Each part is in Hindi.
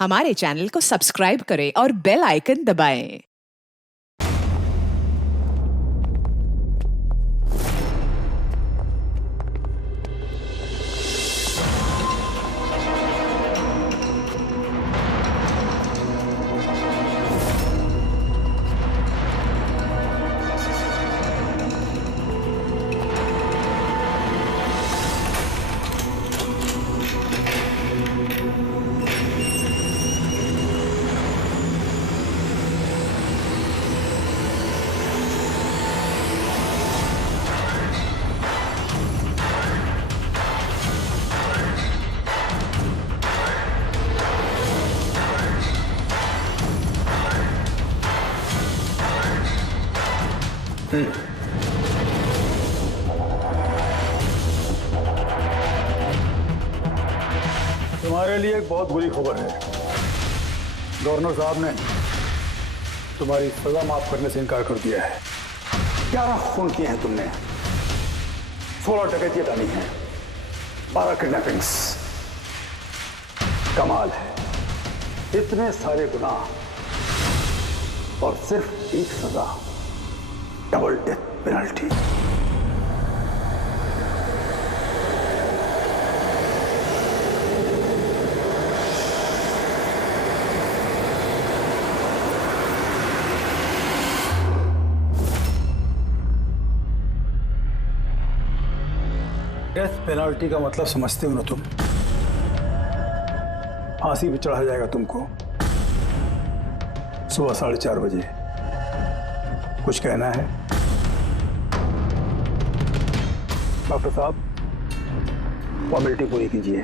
हमारे चैनल को सब्सक्राइब करें और बेल आइकन दबाएं। तुम्हारे लिए एक बहुत बुरी खबर है। गवर्नर साहब ने तुम्हारी सजा माफ करने से इनकार कर दिया है। 11 खून किए हैं तुमने, 16 डकैतियां डाली हैं, 12 किडनैपिंग्स। कमाल है, इतने सारे गुनाह और सिर्फ एक सजा, double death penalty. Death penalty का मतलब समझते हो ना तुम? फांसी पे चढ़ाया जाएगा तुमको सुबह 4:30 बजे। कुछ कहना है डॉक्टर साहब? फॉर्मेलिटी पूरी कीजिए।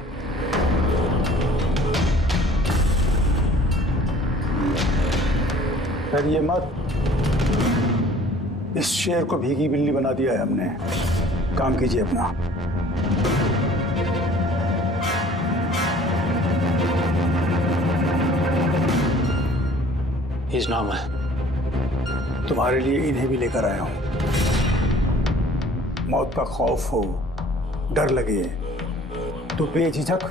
डरिए मत, इस शेर को भीगी बिल्ली बना दिया है हमने। काम कीजिए अपना। He's not my... तुम्हारे लिए इन्हें भी लेकर आया हूं। मौत का खौफ हो, डर लगे तो बेझिझक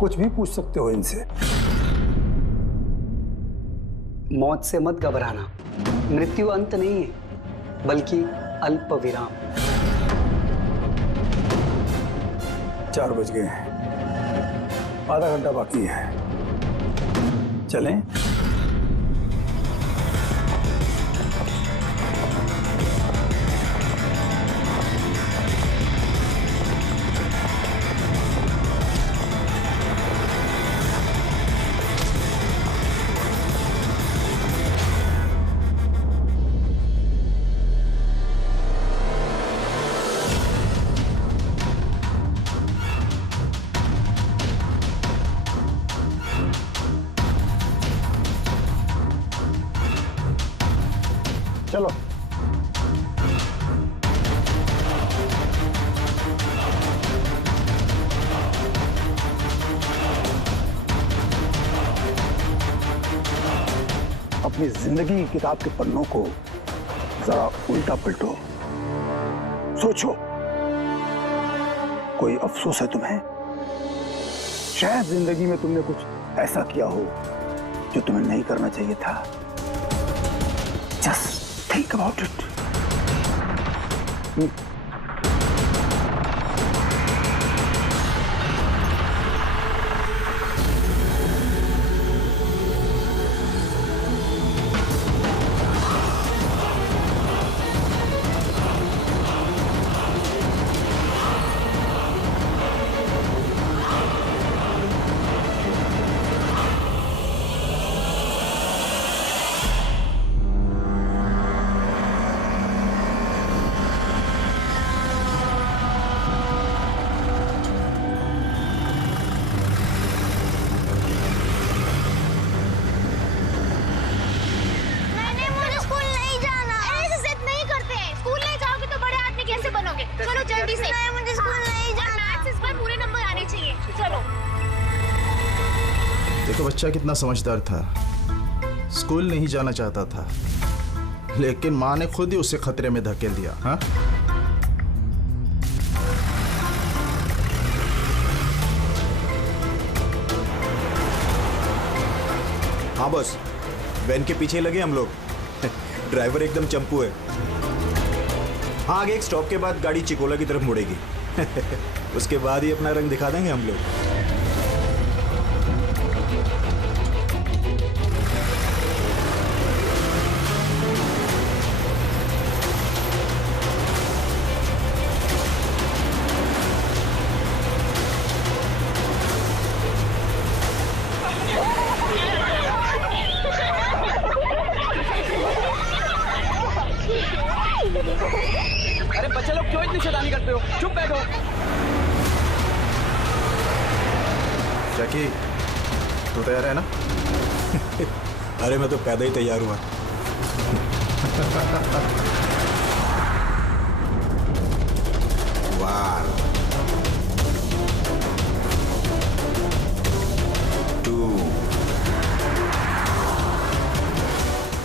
कुछ भी पूछ सकते हो इनसे। मौत से मत घबराना, मृत्यु अंत नहीं है बल्कि अल्प विराम। 4 बज गए हैं, आधा घंटा बाकी है। चलें? चलो। अपनी जिंदगी की किताब के पन्नों को जरा उल्टा पलटो, सोचो कोई अफसोस है तुम्हें? शायद जिंदगी में तुमने कुछ ऐसा किया हो जो तुम्हें नहीं करना चाहिए था। Just think about it. चलो जल्दी से। नहीं, मुझे स्कूल नहीं जाना। मैथ्स इस बार पूरे नंबर आने चाहिए। चलो। देखो बच्चा कितना समझदार था, स्कूल नहीं जाना चाहता था, लेकिन माँ ने खुद ही उसे खतरे में धकेल दिया। हाँ, हाँ बॉस, वैन के पीछे लगे हम लोग। ड्राइवर एकदम चंपू है। हाँ, आगे एक स्टॉप के बाद गाड़ी चिकोला की तरफ मुड़ेगी। उसके बाद ही अपना रंग दिखा देंगे हम लोग। अरे बच्चे लोग क्यों इतनी शैतानी करते हो? चुप बैठो। जैकी, तू तैयार है ना? अरे मैं तो पैदा ही तैयार हुआ। One, two,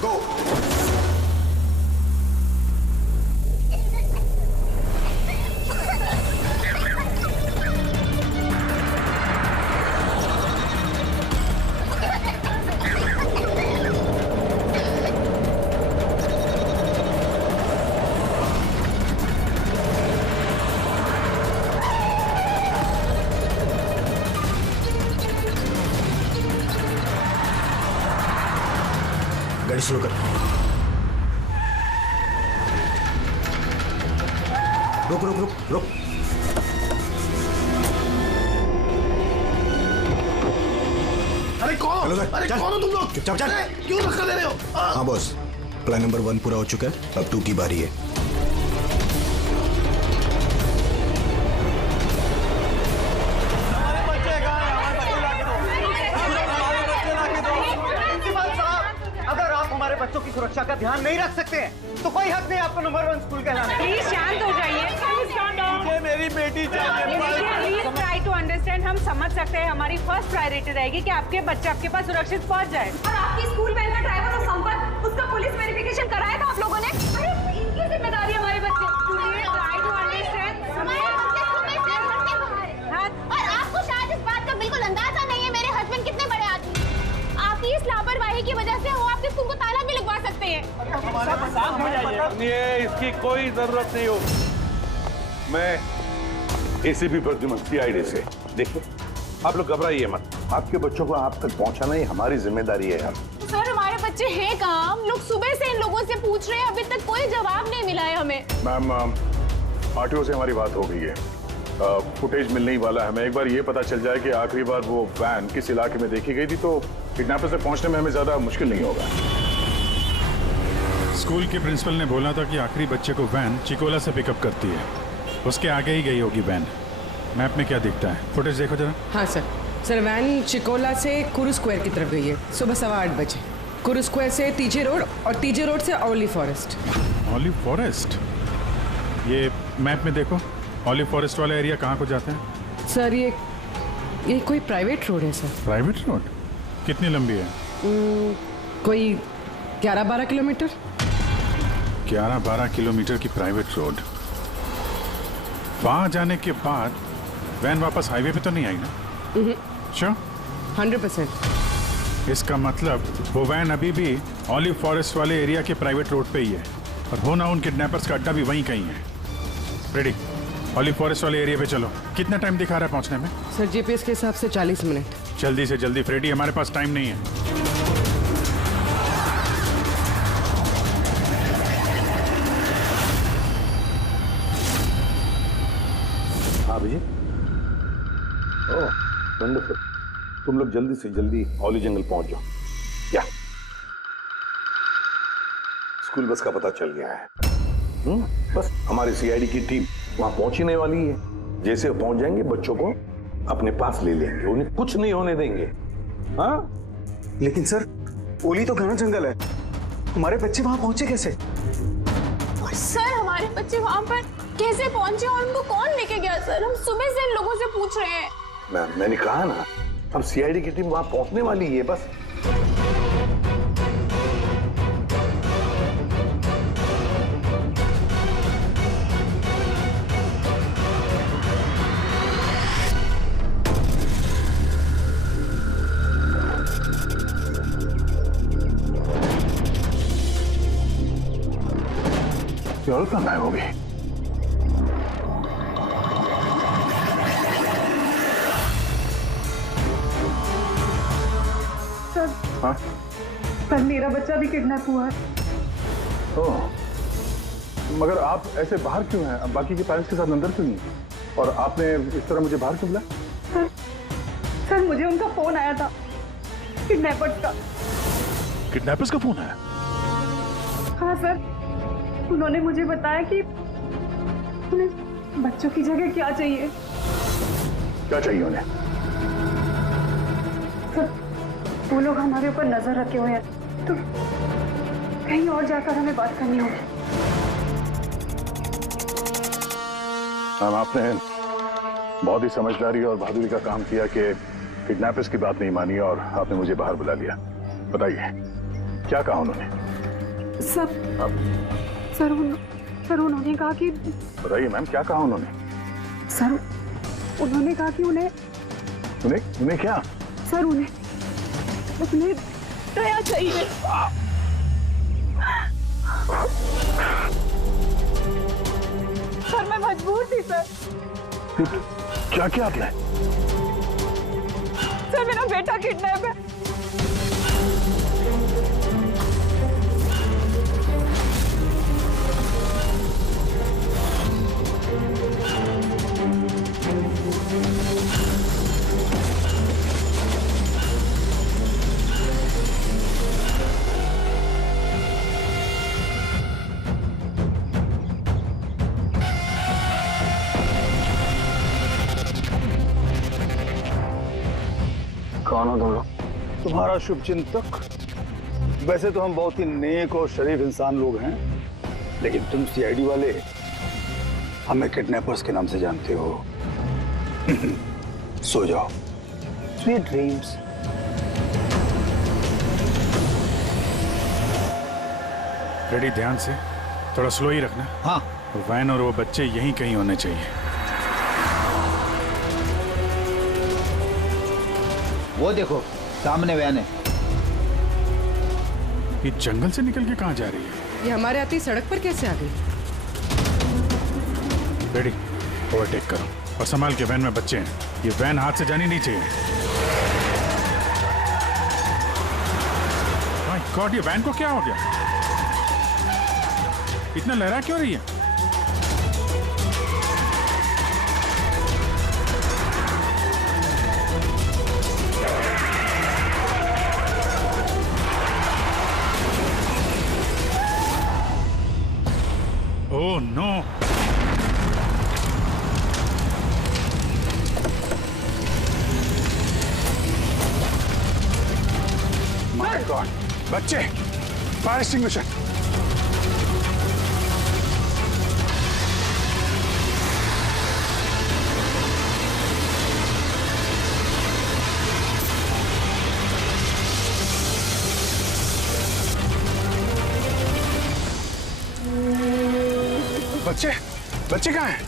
go. गाड़ी शुरू कर। रुक रुक रुक रुक। अरे कौन? हेलो सर, अरे चल। कौन हो तुम लोग? चुपचाप चल। अरे, क्यों धक्का दे रहे हो? हाँ बॉस, प्लान नंबर 1 पूरा हो चुका है, अब 2 की बारी है। हमारे बच्चे कहाँ हैं? हमारे बच्चे लाके दो। हमारे बच्चे लाके दो। प्रिंसिपल साहब, अगर आप हमारे बच्चों की सुरक्षा का ध्यान नहीं रख सकते हैं तो कोई हक नहीं आपको नंबर 1 स्कूल कहलाने। प्लीज शांत हो जाइए। मुझे मेरी बेटी चाहिए। Please try to understand. हम समझ सकते हैं, हमारी फर्स्ट प्रायोरिटी रहेगी कि आपके बच्चे आपके पास सुरक्षित पहुंच जाए। और आपकी स्कूल वैन का ड्राइवर और संपर्क, उसका पुलिस वेरिफिकेशन कराया था आप लोगों ने? अरे इनकी जिम्मेदारी हमारे बच्चे। Try to understand. हमारे बच्चे सुबह से घर के बाहर हैं। और आपको शायद इस बात का बिल्कुल अंदाजा नहीं है मेरे हस्बैंड कितने बड़े आदमी हैं। आपकी इस लापरवाही की वजह से वो आपके स्कूल को ताला भी लगवा सकते हैं। ये इसकी कोई जरूरत नहीं हो। मैं एसीपी प्रद्युमन सीआईडी से। देखिए, आप लोग घबराइए मत। आपके बच्चों को आप तक पहुंचाना ही हमारी जिम्मेदारी है यार। सर हमारे बच्चे हैं कहाँ? हम लोग सुबह से इन लोगों से पूछ रहे हैं, अभी तक कोई जवाब नहीं मिला है हमें। मैम, आरटीओ से हमारी बात हो गई है। फुटेज मिलने ही वाला है। हमें एक बार ये पता चल जाए कि आखिरी बार वो वैन किस इलाके में देखी गई थी तो किडनैपर से पहुंचने में हमें ज्यादा मुश्किल नहीं होगा। स्कूल के प्रिंसिपल ने बोला था कि आखिरी बच्चे को वैन चिकोला से पिकअप करती है। उसके आगे ही गई होगी वैन। मैप में क्या दिखता है? फुटेज देखो जरा। हाँ सर वैन चिकोला से कुरू स्क्वायर की तरफ गई है सुबह 8:15 बजे। कुरू स्क्वायर से तीजे रोड और तीजे रोड से ऑलिव फॉरेस्ट। Olive forest? ये मैप में देखो, ऑलिव फॉरेस्ट वाला एरिया कहाँ को जाता है? सर ये कोई प्राइवेट रोड है सर। Private road? कितनी लंबी है? कोई 11-12 किलोमीटर। 11-12 किलोमीटर की प्राइवेट रोड। वहाँ जाने के बाद वैन वापस हाईवे पे तो नहीं आई ना? श्योर? 100%। इसका मतलब वो वैन अभी भी ऑलिव फॉरेस्ट वाले एरिया के प्राइवेट रोड पे ही है और हो ना उन किडनैपर्स का अड्डा भी वहीं कहीं है। रेडी, ऑलिव फॉरेस्ट वाले एरिया पे चलो। कितना टाइम दिखा रहा है पहुंचने में? सर जीपीएस के हिसाब से 40 मिनट। जल्दी से जल्दी फ्रेडी, हमारे पास टाइम नहीं है। हाँ भैया। ओह वंडरफुल। तुम लोग जल्दी से जल्दी औली जंगल पहुंच जाओ। या स्कूल बस का पता चल गया है। बस हमारी सीआईडी की टीम वहां पहुंचने वाली है। जैसे वो पहुंच जाएंगे बच्चों को अपने पास ले लेंगे, उन्हें कुछ नहीं होने देंगे। हाँ, लेकिन सर ओली तो घना जंगल है, हमारे बच्चे वहां पहुंचे कैसे? और सर हमारे बच्चे वहाँ पर कैसे पहुंचे और उनको कौन लेके गया? सर हम सुबह से इन लोगों से पूछ रहे हैं। मैंने कहा ना, अब सीआईडी की टीम वहां पहुंचने वाली है बस। दौलत में गायब हो गई। सर, हाँ? सर मेरा बच्चा भी किडनैप हुआ है। ओह, मगर आप ऐसे बाहर क्यों हैं? अब बाकी के पेरेंट्स के साथ अंदर क्यों नहीं? और आपने इस तरह मुझे बाहर क्यों बुलाया? सर मुझे उनका फोन आया था, किडनैपर्स का। किडनैपर्स का फोन आया? हाँ सर, उन्होंने मुझे बताया कि उन्हें बच्चों की जगह क्या चाहिए। क्या चाहिए उन्हें? सर वो लोग हमारे ऊपर नजर रखे हुए हैं, तो कहीं और जाकर हमें बात करनी होगी। मैम, आपने बहुत ही समझदारी और बहादुरी का काम किया कि किडनैपर्स की बात नहीं मानी और आपने मुझे बाहर बुला लिया। बताइए क्या कहा उन्होंने? सर उन्होंने कहा कि बताइए मैम, क्या कहा उन्होंने? सर उन्होंने कहा कि उन्हें क्या? सर उन्हें दया चाहिए। सर मैं मजबूर थी सर। क्या किया आपने? सर मेरा बेटा किडनैप है। कौन हो तुम लोग? तुम्हारा शुभ चिंतक। वैसे तो हम बहुत ही नेक और शरीफ इंसान लोग हैं, लेकिन तुम सीआईडी वाले हमें किडनैपर्स के नाम से जानते हो। सो जाओ, स्वीट ड्रीम्स। रेडी, ध्यान से, थोड़ा स्लो ही रखना। हाँ। वैन और वो बच्चे यहीं कहीं होने चाहिए। वो देखो सामने वैन है। ये जंगल से निकल के कहाँ जा रही है? ये हमारे आते ही सड़क पर कैसे आ गई? रेडी, ओवरटेक करो और संभाल के, वैन में बच्चे हैं। ये वैन हाथ से जानी नहीं चाहिए। माय गॉड, ये वैन को क्या हो गया? इतना लहरा क्यों रही है? Oh no! माय गॉड, बच्चे, फायर एक्सटिंग्विशर। बच्चे कहाँ हैं?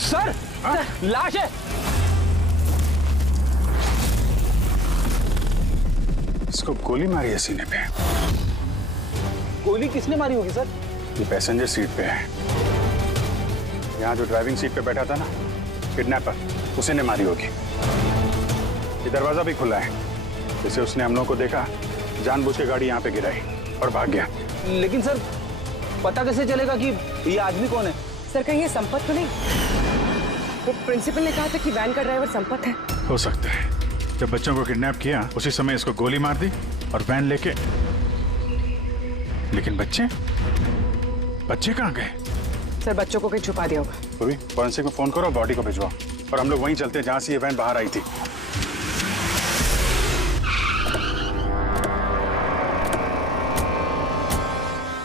सर, लाश है। इसको गोली मारी है सीने पे। गोली किसने मारी होगी सर? ये पैसेंजर सीट पे है। यहाँ जो ड्राइविंग सीट पे बैठा था ना, किडनैपर, उसी ने मारी होगी। ये दरवाजा भी खुला है, जैसे उसने हम लोगों को देखा, जानबूझ के गाड़ी यहाँ पे गिराई और भाग गया। लेकिन सर पता कैसे चलेगा कि ये आदमी कौन है? सर कहीं ये संपत तो नहीं? वो प्रिंसिपल ने कहा था कि वैन का ड्राइवर संपत है। हो सकता है। जब बच्चों को किडनैप किया उसी समय इसको गोली मार दी और वैन लेके। लेकिन बच्चे कहाँ गए? सर बच्चों को कहीं छुपा दिया होगा। पूरी फॉरेंसिक में फोन करो, बॉडी को भिजवाओ और हम लोग वहीं चलते हैं जहाँ से ये वैन बाहर आई थी।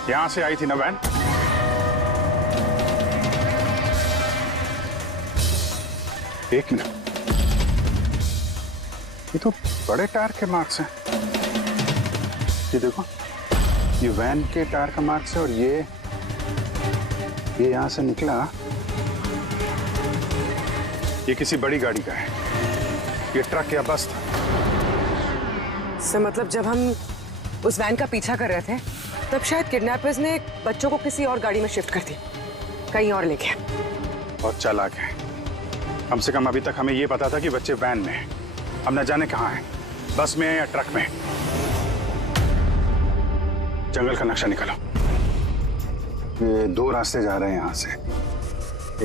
यहां से आई थी ना वैन? एक मिनट, ये तो बड़े टायर के मार्क्स हैं। ये देखो, ये वैन के टायर का मार्क्स है और ये यहां से निकला, ये किसी बड़ी गाड़ी का है। ये ट्रक या बस था। सर मतलब जब हम उस वैन का पीछा कर रहे थे तब शायद किडनैपर्स ने बच्चों को किसी और गाड़ी में शिफ्ट कर दी, कहीं और लेके। बहुत चालाक है। कम से कम अभी तक हमें ये पता था कि बच्चे वैन में हैं। अब न जाने कहाँ हैं, बस में या ट्रक में। जंगल का नक्शा निकालो। ये 2 रास्ते जा रहे हैं यहाँ से,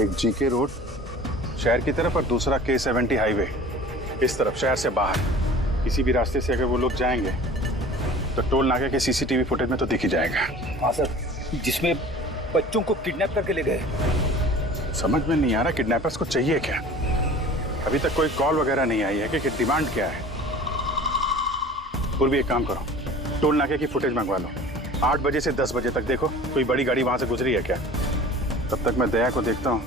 एक जीके रोड शहर की तरफ और दूसरा K70 हाईवे इस तरफ शहर से बाहर। किसी भी रास्ते से अगर वो लोग जाएंगे तो टोल नाके के CCTV फुटेज में तो दिख ही जाएगा। हाँ सर, जिसमें बच्चों को किडनैप करके ले गए। समझ में नहीं आ रहा किडनैपर्स को चाहिए क्या। अभी तक कोई कॉल वगैरह नहीं आई है कि डिमांड क्या है। पूर्वी एक काम करो, टोल नाके की फुटेज मंगवा लो। 8 बजे से 10 बजे तक देखो कोई बड़ी गाड़ी वहां से गुजरी है क्या। तब तक मैं दया को देखता हूँ,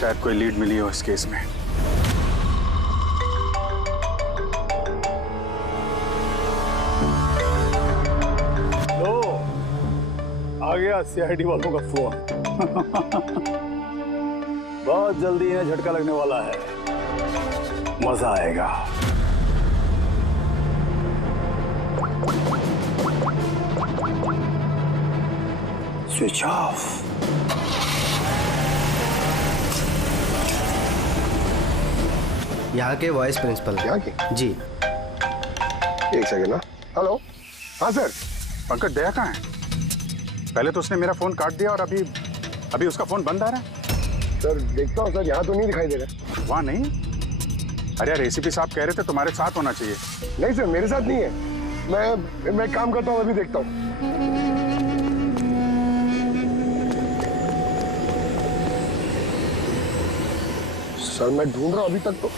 शायद कोई लीड मिली हो इस केस में। लो, आ गया CID वालों का फोन। बहुत जल्दी इन्हें झटका लगने वाला है, मजा आएगा। Switch off. यहाँ के वाइस प्रिंसिपल। यहाँ के? जी। एक सेकंड ना। हेलो। हाँ सर। पंकज, दया कहाँ है? पहले तो उसने मेरा फोन काट दिया और अभी उसका फोन बंद आ रहा है। सर देखता हूँ सर, यहाँ तो नहीं दिखाई दे रहा। वहाँ नहीं? अरे यार ACP साहब कह रहे थे तुम्हारे साथ होना चाहिए। नहीं सर, मेरे साथ नहीं है। मैं काम करता हूँ, अभी देखता हूँ। सर मैं ढूंढ रहा हूँ अभी तक तो।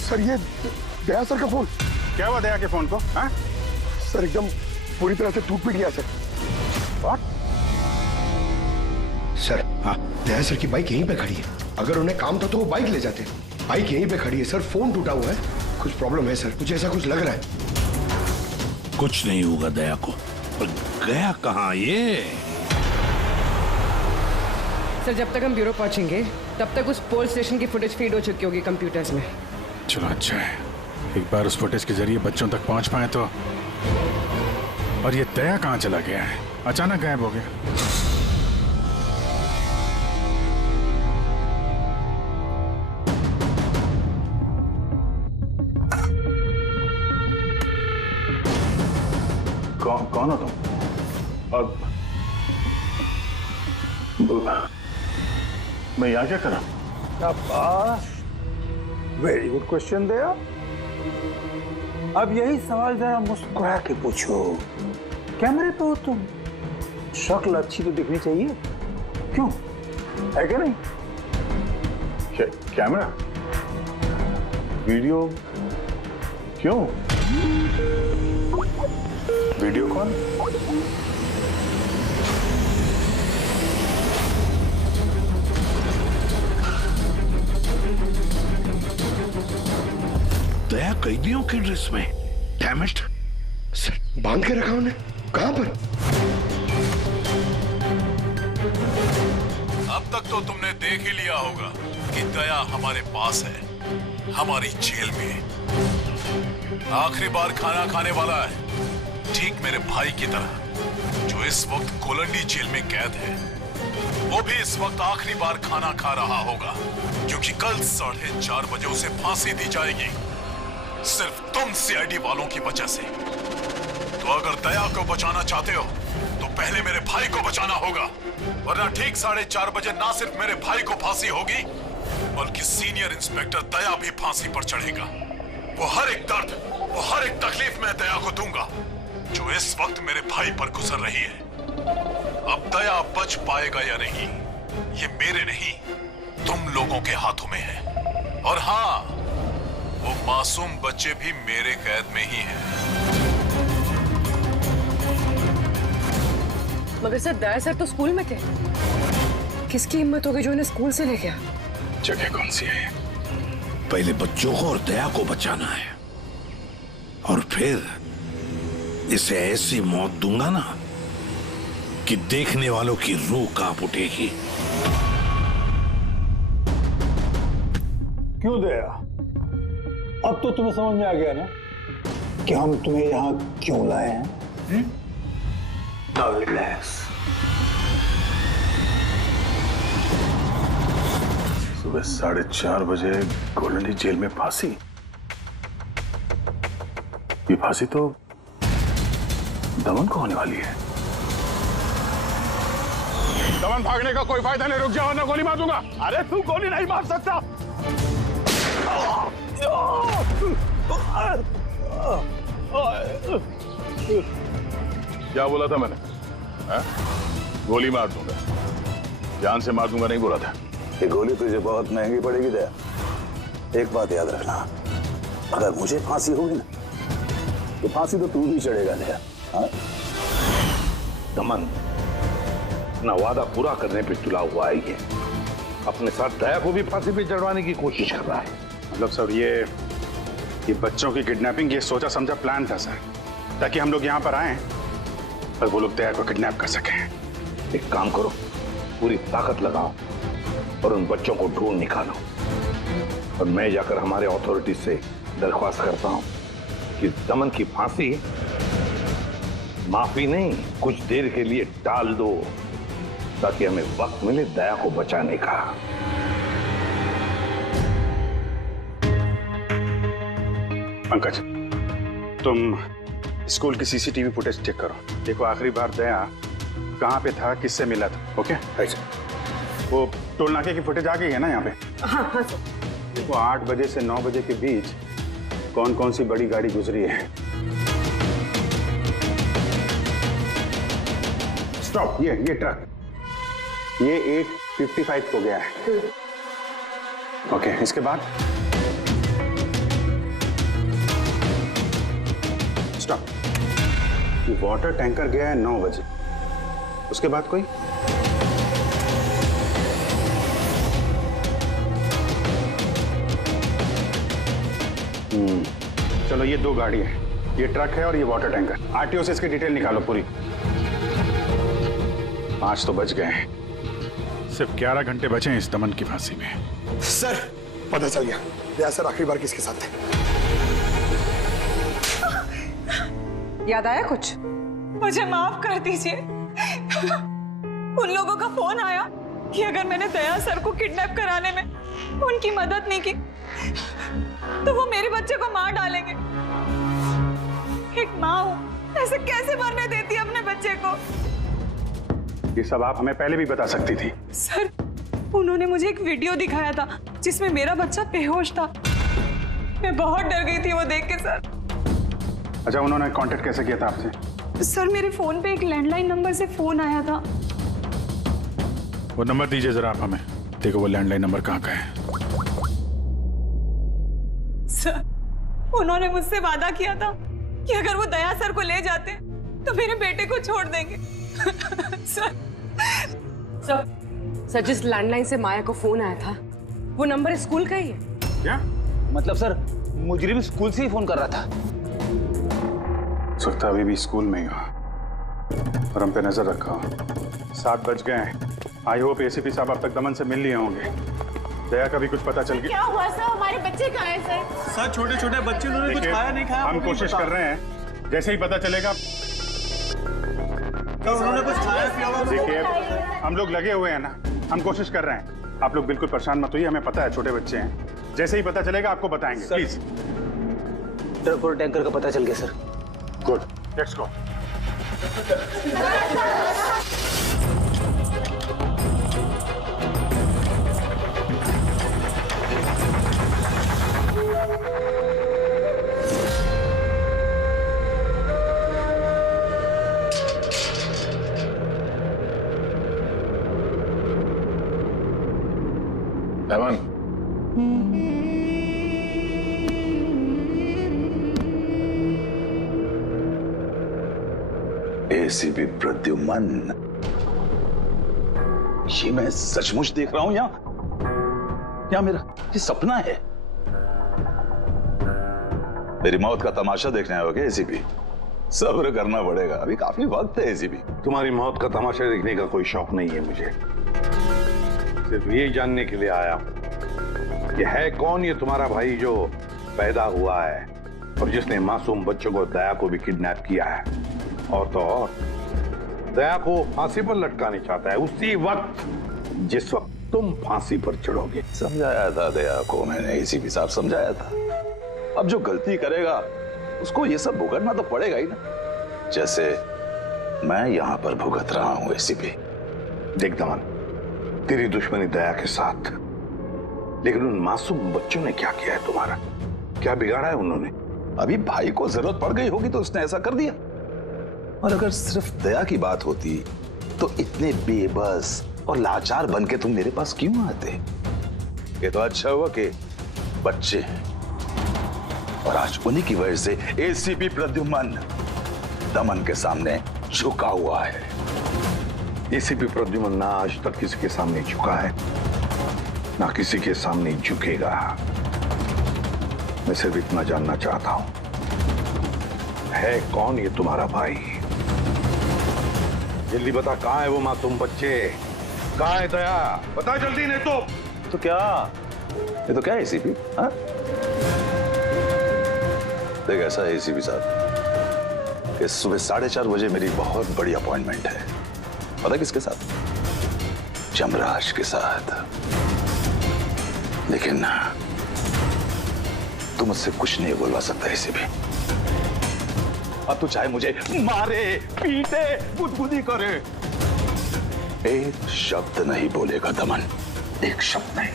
सर ये दया सर का फोन। क्या हुआ दया के फोन को? हाँ? सर एकदम पूरी तरह से टूट पिट गया सर। What? सर हाँ, दया सर की बाइक यहीं पे खड़ी है। अगर उन्हें काम था तो वो बाइक ले जाते। बाइक यहीं पे खड़ी है सर, फोन टूटा हुआ है। कुछ प्रॉब्लम है सर, मुझे ऐसा कुछ लग रहा है। कुछ नहीं होगा दया को। पर गया कहाँ ये? सर जब तक हम ब्यूरो पहुंचेंगे तब तक उस पोल स्टेशन की फुटेज फीड हो चुकी होगी कंप्यूटर्स में। चलो अच्छा है, एक बार उस फुटेज के जरिए बच्चों तक पहुंच पाए तो। और ये दया कहाँ चला गया है? अचानक गायब हो गया। कौन हो तुम? अब मैं यहाँ क्या करा? वेरी गुड क्वेश्चन दया। अब यही सवाल जरा मुस्कुरा के पूछो। कैमरे पे हो तुम, शक्ल अच्छी तो दिखनी चाहिए, क्यों है क्या नहीं? कैमरा वीडियो क्यों? Video call? दया कैदियों की ड्रेस में। Damn it. सर बांध के रखा उन्हें। कहां पर? अब तक तो तुमने देख ही लिया होगा कि दया हमारे पास है, हमारी जेल में। आखिरी बार खाना खाने वाला है, ठीक मेरे भाई की तरह जो इस वक्त कोलंडी जेल में कैद है। वो भी इस वक्त आखिरी बार खाना खा रहा होगा, क्योंकि कल 4:30 बजे उसे फांसी दी जाएगी, सिर्फ तुम CID वालों की वजह से। तो अगर दया को बचाना चाहते हो तो पहले मेरे भाई को बचाना होगा, वरना ठीक 4:30 बजे ना सिर्फ मेरे भाई को फांसी होगी बल्कि सीनियर इंस्पेक्टर दया भी फांसी पर चढ़ेगा। वो हर एक दर्द, वो हर एक तकलीफ मैं दया को दूंगा जो इस वक्त मेरे भाई पर गुजर रही है। अब दया बच पाएगा या नहीं, ये मेरे नहीं तुम लोगों के हाथों में है। और हाँ, वो मासूम बच्चे भी मेरे कैद में ही हैं। मगर सर दया सर तो स्कूल में थे। किसकी हिम्मत होगी जो उन्हें स्कूल से ले गया? जगह कौन सी है? पहले बच्चों को और दया को बचाना है, और फिर इसे ऐसी मौत दूंगा ना कि देखने वालों की रूह कांप उठेगी। क्यों दया? अब तो तुम्हें समझ में आ गया ना कि हम तुम्हें यहाँ क्यों लाए हैं? Now relax. सुबह 4:30 बजे गोल्डन जेल में फांसी। ये फांसी तो दमन को होने वाली है। दमन भागने का कोई फायदा नहीं, रुक जाओ ना गोली मार दूंगा। अरे तू गोली नहीं मार सकता। क्या बोला था मैंने? गोली मार दूंगा, जान से मार दूंगा नहीं बोला था। ये गोली तुझे बहुत महंगी पड़ेगी दया। एक बात याद रखना, अगर मुझे फांसी होगी ना तो फांसी तो तू भी चढ़ेगा दया। दमन अपना वादा पूरा करने पे तुला हुआ है। ये अपने साथ दया को भी फांसी पे चढ़वाने की कोशिश कर रहा है। मतलब सर ये बच्चों की किडनैपिंग ये सोचा समझा प्लान था सर, ताकि हम लोग यहाँ पर आए और वो लोग दया को किडनैप कर सकें। एक काम करो, पूरी ताकत लगाओ और उन बच्चों को ढूंढ निकालो, और मैं जाकर हमारे अथॉरिटी से दरख्वास्त करता हूं कि दमन की फांसी माफी नहीं, कुछ देर के लिए टाल दो, ताकि हमें वक्त मिले दया को बचाने का। पंकज, तुम स्कूल की सीसीटीवी फुटेज चेक करो, देखो आखिरी बार दया कहाँ पे था, किससे मिला था। ओके वो टोल नाके की फुटेज आ गई है ना यहाँ पे? हाँ हाँ सर। देखो 8 बजे से 9 बजे के बीच कौन कौन सी बड़ी गाड़ी गुजरी है। स्टॉप, ये ट्रक, ये 8:55 को गया है। ओके, इसके बाद स्टॉप, वाटर टैंकर गया है 9 बजे, उसके बाद कोई? चलो ये 2 गाड़ी है, ये ट्रक है और ये वाटर टैंकर। आरटीओ से इसकी डिटेल निकालो पूरी। 5 तो बच गए हैं, सिर्फ 11 घंटे बचे हैं इस दमन की फांसी में। सर पता चल गया, दया सर आखिरी बार किसके साथ थे। याद आया कुछ? मुझे माफ कर दीजिए। उन लोगों का फोन आया कि अगर मैंने दया सर को किडनैप कराने में उनकी मदद नहीं की तो वो मेरे बच्चे को मार डालेंगे। एक माँ हूं, ऐसे कैसे मरने देती अपने बच्चे को? ये सब आप हमें पहले भी बता सकती थी। सर, उन्होंने मुझे एक वीडियो दिखाया था जिसमें मेरा बच्चा बेहोश था। मैं बहुत डर गई थी वो देख के सर। अच्छा, उन्होंने कांटेक्ट कैसे किया था आपसे? सर, मेरे फोन पे एक लैंडलाइन नंबर से फोन आया था। वो नंबर दीजिए जरा आप हमें, देखो वो लैंडलाइन नंबर कहाँ का है। सर, उन्होंने मुझसे वादा किया था कि अगर वो दया सर को ले जाते तो मेरे बेटे को छोड़ देंगे। सर, जिस लैंडलाइन से माया को फोन आया था वो नंबर स्कूल का ही है। क्या मतलब सर, मुजरिम स्कूल से ही फोन कर रहा था। सकता अभी भी स्कूल में ही हो और हम पे नजर रखा हो। 7 बज गए हैं। आई होप एसीपी साहब अब तक दमन से मिल लिए होंगे। दया का भी कुछ पता चल गया? क्या हुआ सर? हमारे बच्चे कहाँ हैं सर? सर, छोटे छोटे बच्चे, उन्होंने कुछ खाया नहीं खाया। हम कोशिश कर रहे हैं, जैसे ही पता चलेगा। उन्होंने कुछ खाया पिया हुआ? देखिए, हम लोग लगे हुए हैं ना, हम कोशिश कर रहे हैं। आप लोग बिल्कुल परेशान मत होइए, हमें पता है छोटे बच्चे हैं। जैसे ही पता चलेगा आपको बताएंगे। प्लीज। ट्रक और टैंकर का पता चल गया sir. Good, let's go. Daman, ACP Pradyuman, ये मैं सचमुच देख रहा हूं या मेरा ये सपना है? मेरी मौत का तमाशा देखने आओगे एसीपी? सब्र करना पड़ेगा, अभी काफी वक्त है एसीपी। तुम्हारी मौत का तमाशा देखने का कोई शौक नहीं है मुझे, सिर्फ ये जानने के लिए आया हूं ये है कौन ये तुम्हारा भाई जो पैदा हुआ है और जिसने मासूम बच्चों को, दया को भी किडनैप किया है? और तो और दया को फांसी पर लटकाने चाहता है उसी वक्त जिस वक्त तुम फांसी पर चढ़ोगे। समझाया था दया को मैंने, एसीपी साहब समझाया था। अब जो गलती करेगा उसको ये सब भुगतना तो पड़ेगा ही ना, जैसे मैं यहां पर भुगत रहा हूं। एसीपी देख दमन, तेरी दुश्मनी दया के साथ, लेकिन उन मासूम बच्चों ने क्या किया है तुम्हारा? क्या बिगाड़ा है उन्होंने? अभी भाई को जरूरत पड़ गई होगी तो उसने ऐसा कर दिया। और अगर सिर्फ दया की बात होती तो इतने बेबस और लाचार बन के तुम मेरे पास क्यों आते? ये तो अच्छा हुआ कि बच्चे हैं और आज उन्हीं की वजह से एसीपी प्रद्युमन दमन के सामने झुका हुआ है। एसीपी प्रद्युमन ना आज तक किसी के सामने झुका है, ना किसी के सामने झुकेगा। मैं सिर्फ इतना जानना चाहता हूं, है कौन ये तुम्हारा भाई? जल्दी बता, कहां है वो मासूम बच्चे? कहां है दया? बता जल्दी, नहीं तो क्या ये तो क्या है एसीपी? देख ऐसा है एसीपी साहब कि सुबह 4:30 बजे मेरी बहुत बड़ी अपॉइंटमेंट है। पता किसके साथ? जमराज के साथ। लेकिन तू मुझसे कुछ नहीं बोलवा सकता एसीपी। अब तू चाहे मुझे मारे, पीटे, गुदगुदी करे, एक शब्द नहीं बोलेगा दमन, एक शब्द नहीं।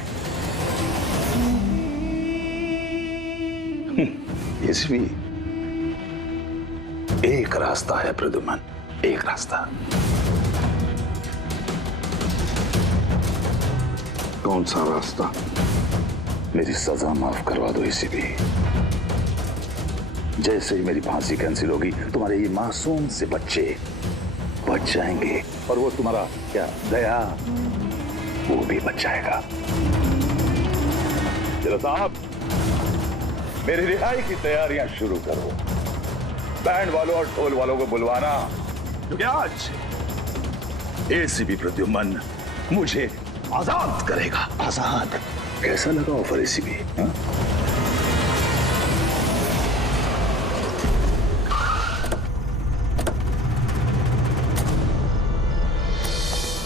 एसीपी एक रास्ता है प्रद्युमन, एक रास्ता। कौन सा रास्ता? मेरी सजा माफ करवा दो एसीपी। जैसे ही मेरी फांसी कैंसिल होगी तुम्हारे ये मासूम से बच्चे बच जाएंगे और वो तुम्हारा क्या दया, वो भी बच जाएगा। चलो साहब, मेरी रिहाई की तैयारियां शुरू करो। बैंड वालों और ढोल वालों को बुलवाना, क्योंकि आज एसीपी प्रद्युमन मुझे आजाद करेगा। आजाद। कैसा लगा ऑफर एसीपी?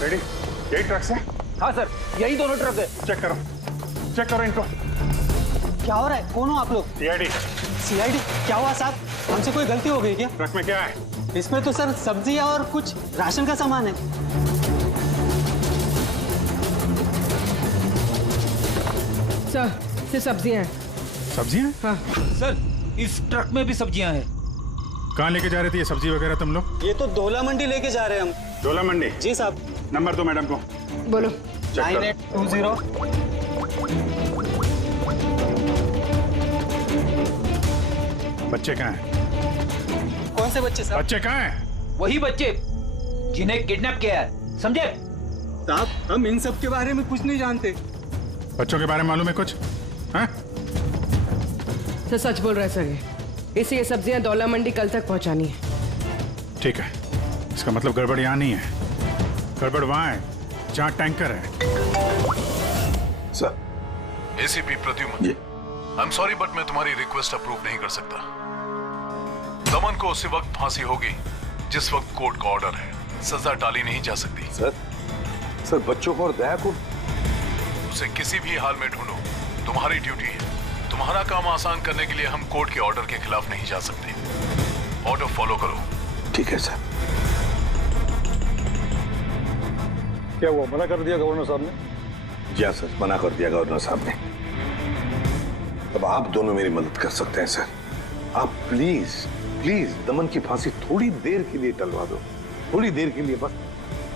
रेडी? यही ट्रक से? हाँ सर, यही दोनों ट्रक है। चेक करो इनको। क्या हो रहा है? कौन हो आप लोग? सीआईडी। सीआईडी? क्या हुआ साहब? हमसे कोई गलती हो गई क्या? ट्रक में क्या है? इसमें तो सर सब्जियां और कुछ राशन का सामान है। सर, ये सब्जियां हैं। सब्जियां? हाँ सर, इस ट्रक में भी सब्जियां हैं। कहाँ लेके जा रहे थे ये सब्जी वगैरह तुम लोग? ये तो डोला मंडी लेके जा रहे हैं हम। डोला मंडी? जी साहब। नंबर दो मैडम को। बोलो। 9820। बच्चे कहाँ हैं? कौन से बच्चे साहब? बच्चे कहाँ हैं? वही बच्चे जिन्हें किडनैप किया है, समझे? साहब, हम इन सब के बारे में कुछ नहीं जानते। बच्चों के बारे में मालूम है कुछ? हाँ? सर सच बोल रहे सर, इसे ये सब्जियां दौला मंडी कल तक पहुंचानी है। ठीक है, इसका मतलब गड़बड़ यहाँ नहीं है, गड़बड़ वहाँ है जहाँ टैंकर है। Sir. ACP Pradyuman, I am sorry but मैं तुम्हारी रिक्वेस्ट अप्रूव नहीं कर सकता। दमन को उसी वक्त फांसी होगी जिस वक्त कोर्ट का ऑर्डर है, सजा टाली नहीं जा सकती। सर बच्चों को और दया को उसे किसी भी हाल में ढूंढो, तुम्हारी ड्यूटी है। तुम्हारा काम आसान करने के लिए हम कोर्ट के ऑर्डर के खिलाफ नहीं जा सकते। ऑर्डर फॉलो करो। ठीक है सर। क्या हुआ, मना कर दिया गवर्नर साहब ने? जी हाँ सर, मना कर दिया गवर्नर साहब ने। अब आप दोनों मेरी मदद कर सकते हैं सर। आप प्लीज दमन की फांसी थोड़ी देर के लिए टलवा दो, थोड़ी देर के लिए बस,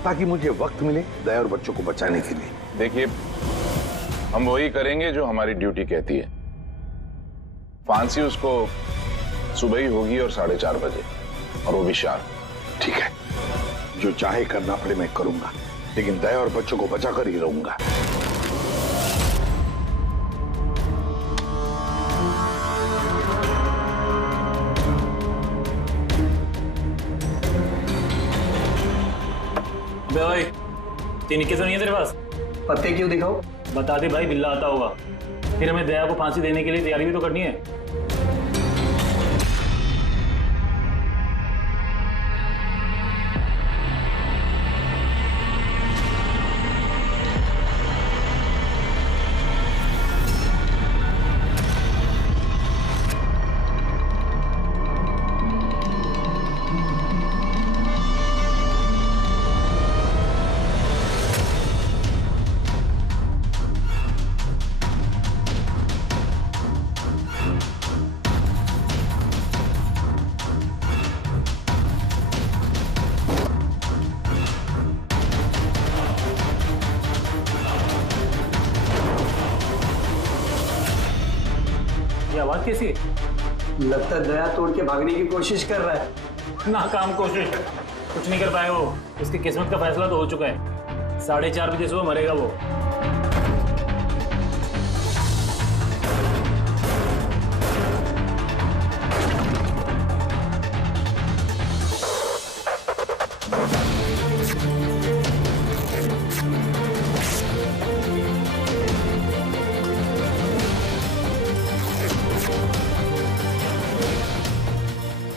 ताकि मुझे वक्त मिले दया और बच्चों को बचाने के लिए। देखिए, हम वही करेंगे जो हमारी ड्यूटी कहती है। फांसी उसको सुबह ही होगी और 4:30 बजे, और वो भी शार्प। ठीक है, जो चाहे करना पड़े मैं करूंगा, लेकिन दया और बच्चों को बचा कर ही रहूंगा। भाई, तीन के तो नहीं है तेरे पास? पत्ते क्यों दिखाओ? बता दे भाई, बिल्ला आता होगा। फिर हमें दया को फांसी देने के लिए तैयारी भी तो करनी है। ये आवाज कैसी है? लगता है दया तोड़ के भागने की कोशिश कर रहा है। नाकाम कोशिश, कुछ नहीं कर पाए वो। उसकी किस्मत का फैसला तो हो चुका है। 4:30 बजे सुबह मरेगा वो।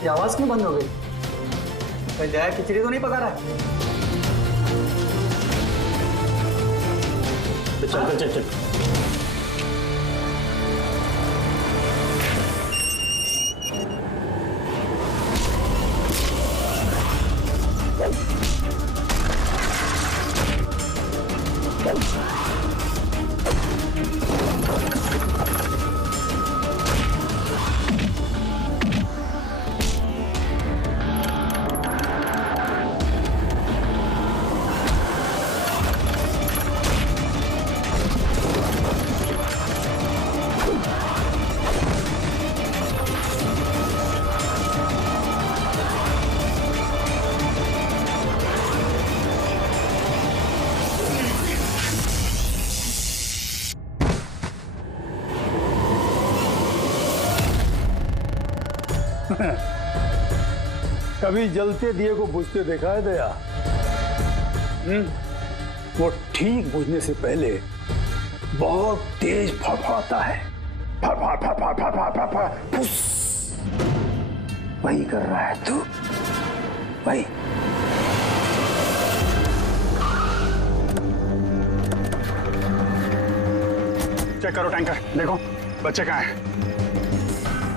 ये आवाज क्यों बंद हो गई? कोई दया खिचड़ी तो नहीं पका रहा है? चल चल चल। कभी जलते दिए को बुझते देखा है दया? वो ठीक बुझने से पहले बहुत तेज फड़फड़ाता है। फड़फड़ फड़फड़ फड़फड़ फड़फड़ फुस। वही कर रहा है तू, वही। चेक करो टैंकर, देखो बच्चे कहाँ हैं?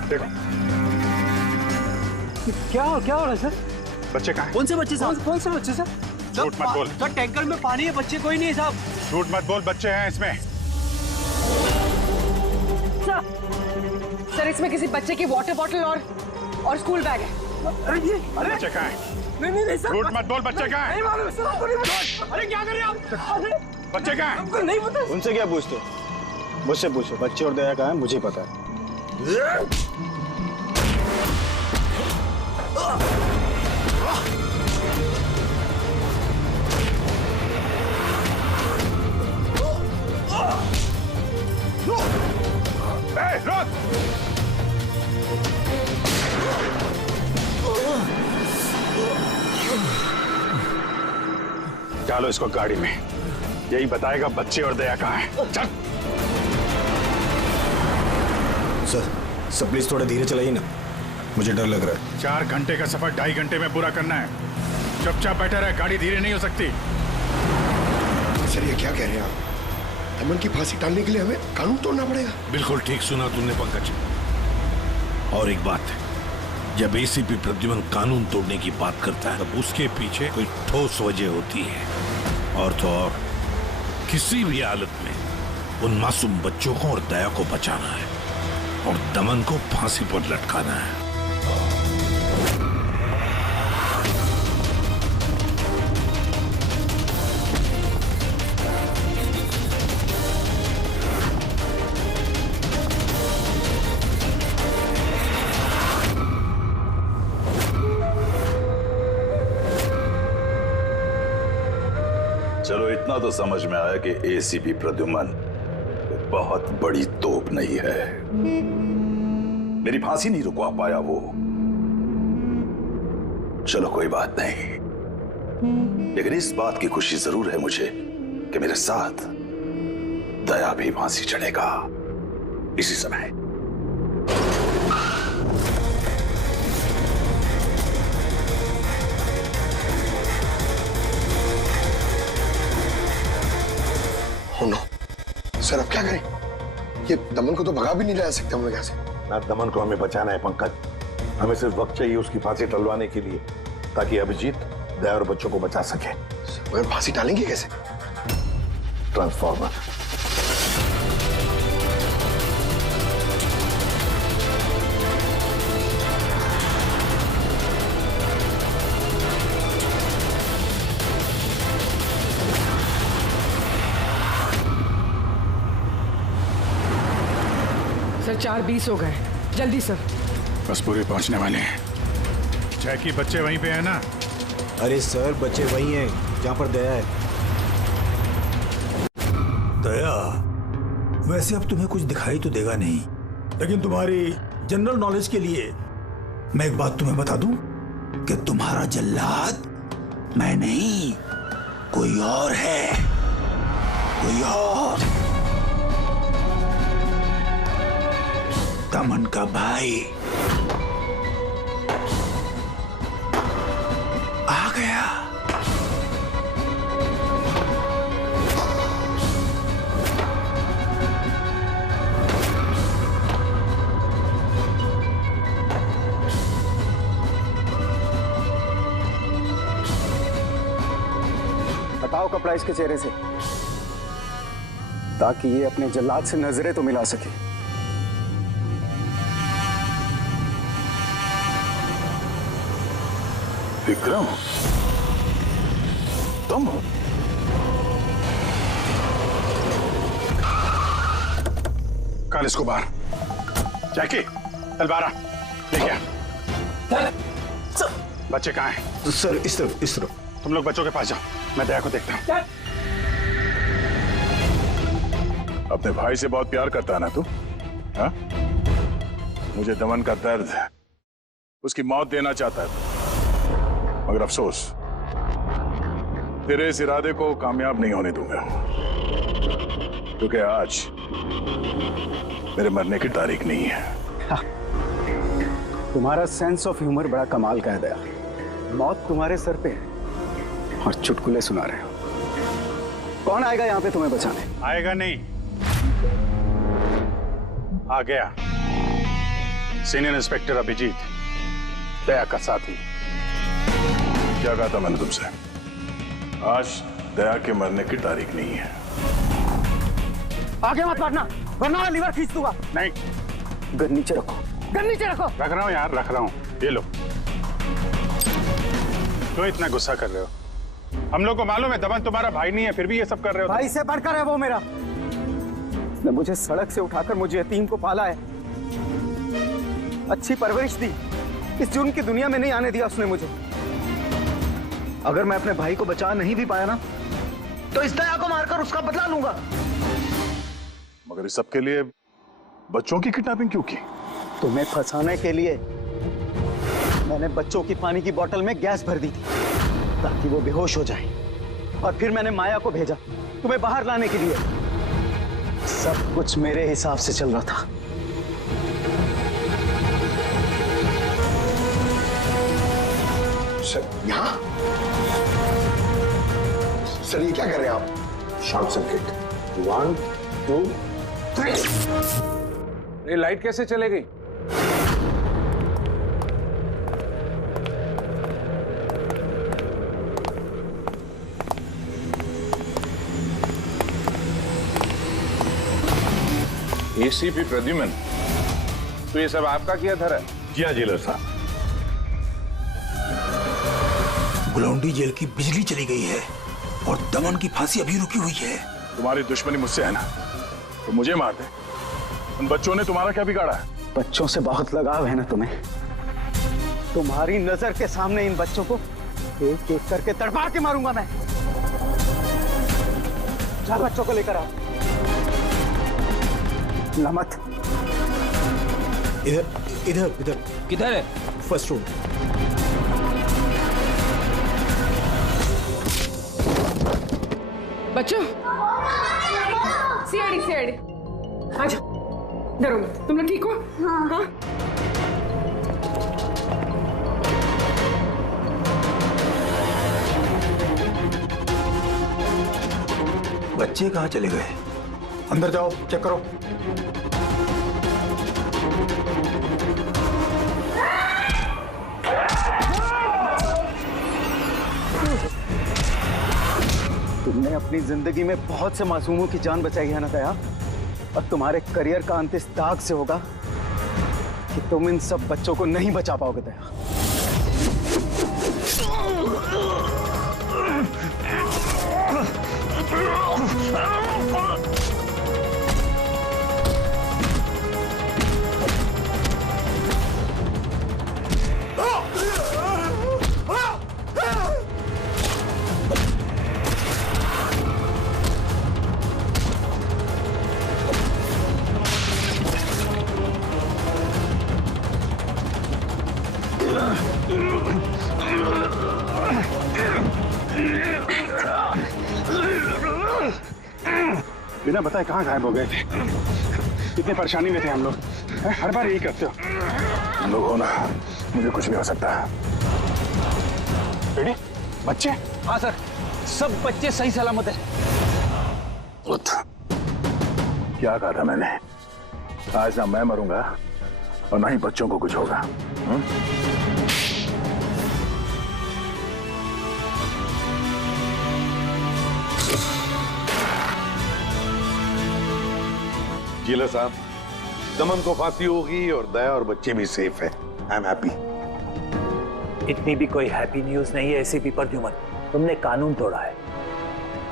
देखो क्या हो रहा है सर? बच्चे कहाँ हैं? कौन से बच्चे साहब? कौन से बच्चे सर? झूठ मत बोल। सर टैंकर में पानी है, बच्चे कोई नहीं है साहब। झूठ मत बोल, बच्चे हैं इसमें। सर इसमें किसी बच्चे की वाटर बॉटल और स्कूल बैग है। अरे बच्चे कहाँ हैं? नहीं सर। झूठ मत बोल, बच्चे कहाँ हैं? नहीं मालूम सर, आपको नहीं पता। अरे क्या कर रहे हैं आप? बच्चे कहाँ हैं? आपको नहीं पता। उनसे क्या पूछते? मुझसे पूछो, बच्चे और दया कहाँ है मुझे पता है। डालो इसको गाड़ी में, यही बताएगा बच्चे और दया कहाँ हैं। चल। सर प्लीज थोड़ा धीरे चलाइए ना, मुझे डर लग रहा है। 4 घंटे का सफर 2.5 घंटे में पूरा करना है। चुपचाप बैठा रहे, गाड़ी धीरे नहीं हो सकती। सर ये क्या कह रहे हैं आप? अमन की फांसी टालने के लिए हमें कानून तोड़ना पड़ेगा? बिल्कुल ठीक सुना तुमने पंकज। और एक बात है, जब एसीपी प्रद्युमन कानून तोड़ने की बात करता है तब उसके पीछे कोई ठोस वजह होती है। और तो और किसी भी हालत में उन मासूम बच्चों को और दया को बचाना है और दमन को फांसी पर लटकाना है। चलो इतना तो समझ में आया कि एसीपी प्रद्युमन बहुत बड़ी तोप नहीं है। मेरी फांसी नहीं रुकवा पाया वो। चलो कोई बात नहीं, लेकिन इस बात की खुशी जरूर है मुझे कि मेरे साथ दया भी फांसी चढ़ेगा इसी समय। Oh no. सर अब क्या करें? ये दमन को तो भगा भी नहीं ला सकते हम लोग यहाँ से। ना दमन को हमें बचाना है पंकज, हमें सिर्फ वक्त चाहिए उसकी फांसी टलवाने के लिए, ताकि अभिजीत दया और बच्चों को बचा सके। मगर फांसी डालेंगे कैसे? ट्रांसफॉर्मर। सर 4:20 हो गए, जल्दी सर। बस पूरे पहुंचने वाले हैं। जैकी बच्चे वहीं पे है ना? अरे सर बच्चे वहीं हैं जहाँ पर दया है। दया, वैसे अब तुम्हें कुछ दिखाई तो देगा नहीं, लेकिन तुम्हारी जनरल नॉलेज के लिए मैं एक बात तुम्हें बता दूं कि तुम्हारा जल्लाद मैं नहीं, कोई और है, कोई और। दमन का भाई आ गया। हटाओ कपड़ा इसके चेहरे से, ताकि ये अपने जल्लाद से नजरें तो मिला सके। विक्रम, तुम? कल इसको बाहर। जैकी, तलवारा लेके आ। बच्चे कहाँ हैं? सर इस तरफ, इस तरफ। तुम लोग बच्चों के पास जाओ, मैं दया को देखता हूँ। अपने भाई से बहुत प्यार करता है ना तू? हाँ? मुझे दमन का दर्द, उसकी मौत देना चाहता है, मगर अफसोस तेरे इस इरादे को कामयाब नहीं होने दूंगा, क्योंकि आज मेरे मरने की तारीख नहीं है। तुम्हारा सेंस ऑफ ह्यूमर बड़ा कमाल का है दया। मौत तुम्हारे सर पे है और चुटकुले सुना रहे हो। कौन आएगा यहाँ पे तुम्हें बचाने? आएगा नहीं, आ गया। सीनियर इंस्पेक्टर अभिजीत, दया का साथी। क्या कहा था मैंने तुमसे? आज दया के मरने की तारीख नहीं है। आगे मत बढ़ना, वरना लीवर खींच दूंगा। नहीं। गन नीचे रखो, गन नीचे रखो। रख रहा हूँ यार, रख रहा हूँ। ये लो। क्यों इतना गुस्सा कर रहे हो? हम लोग को मालूम है दमन तुम्हारा भाई नहीं है, फिर भी ये सब कर रहे हो। भाई से बढ़कर है वो मेरा। उसने मुझे सड़क से उठाकर मुझे यतीम को पाला है, अच्छी परवरिश दी, इस जुर्म की दुनिया में नहीं आने दिया उसने मुझे। अगर मैं अपने भाई को बचा नहीं भी पाया ना, तो इस दया को मारकर उसका बदला लूंगा। मगर इस सब के लिए बच्चों की किडनैपिंग क्यों की? तुम्हें फंसाने के लिए मैंने बच्चों की पानी की बोतल में गैस भर दी थी, ताकि वो बेहोश हो जाए, और फिर मैंने माया को भेजा तुम्हें बाहर लाने के लिए। सब कुछ मेरे हिसाब से चल रहा था। सर यहाँ? सर ये क्या कर रहे हैं आप? Short circuit. 1 2 3। ये लाइट कैसे चले गई? एसीपी प्रद्युमन, तो ये सब आपका किया धरा है? जी हाँ जेलर साहब। गुलौंडी जेल की बिजली चली गई है और दमन की फांसी अभी रुकी हुई है। तुम्हारी दुश्मनी मुझसे है ना, तो मुझे मार दे। उन बच्चों ने तुम्हारा क्या बिगाड़ा है? बच्चों से बहुत लगाव है ना तुम्हें। तुम्हारी नजर के सामने इन बच्चों को एक एक करके तड़पा के मारूंगा मैं। जा बच्चों को लेकर आओ। नमत। इधर इधर इधर। किधर है? First room. बच्चों, सीआईडी आ जाओ, डरो मत। तुम लोग ठीक हो? हाँ। बच्चे कहाँ चले गए? अंदर जाओ, चेक करो। तुमने अपनी जिंदगी में बहुत से मासूमों की जान बचाई है ना दया, और तुम्हारे करियर का अंत इस दाग से होगा कि तुम इन सब बच्चों को नहीं बचा पाओगे दया। बिना बताए कहाँ गायब हो गए थे? कितनी परेशानी में थे हम लोग। हर बार यही करते हो तुम लोग हो ना। मुझे कुछ नहीं हो सकता। रेडी? बच्चे? हाँ सर, सब बच्चे सही सलामत है। क्या कहा था मैंने? आज ना मैं मरूंगा और ना ही बच्चों को कुछ होगा। जिला साहब, दमन को फांसी होगी और दया और बच्चे भी सेफ है। I am happy. इतनी भी कोई हैप्पी न्यूज नहीं है एसीपी प्रद्युमन। तुमने कानून तोड़ा है।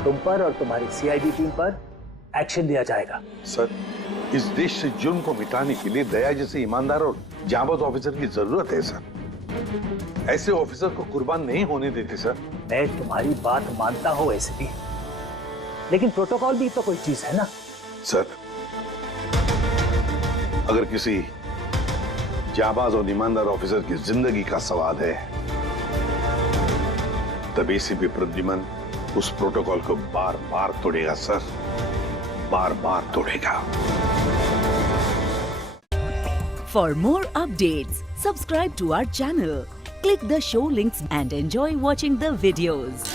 तुम पर और तुम्हारी सीआईडी टीम पर एक्शन लिया जाएगा। सर, इस देश से जुर्म को मिटाने के लिए दया जैसे ईमानदार और जाबाज ऑफिसर की जरूरत है सर। ऐसे ऑफिसर को कुर्बान नहीं होने देते सर। मैं तुम्हारी बात मानता हूं एसीपी, लेकिन प्रोटोकॉल भी तो कोई चीज है ना। सर, अगर किसी जाबाज और ईमानदार ऑफिसर की जिंदगी का सवाल है, तब एसीपी प्रद्युमन उस प्रोटोकॉल को बार बार तोड़ेगा सर, बार बार तोड़ेगा। For more updates, subscribe to our channel, click the show links and enjoy watching the videos.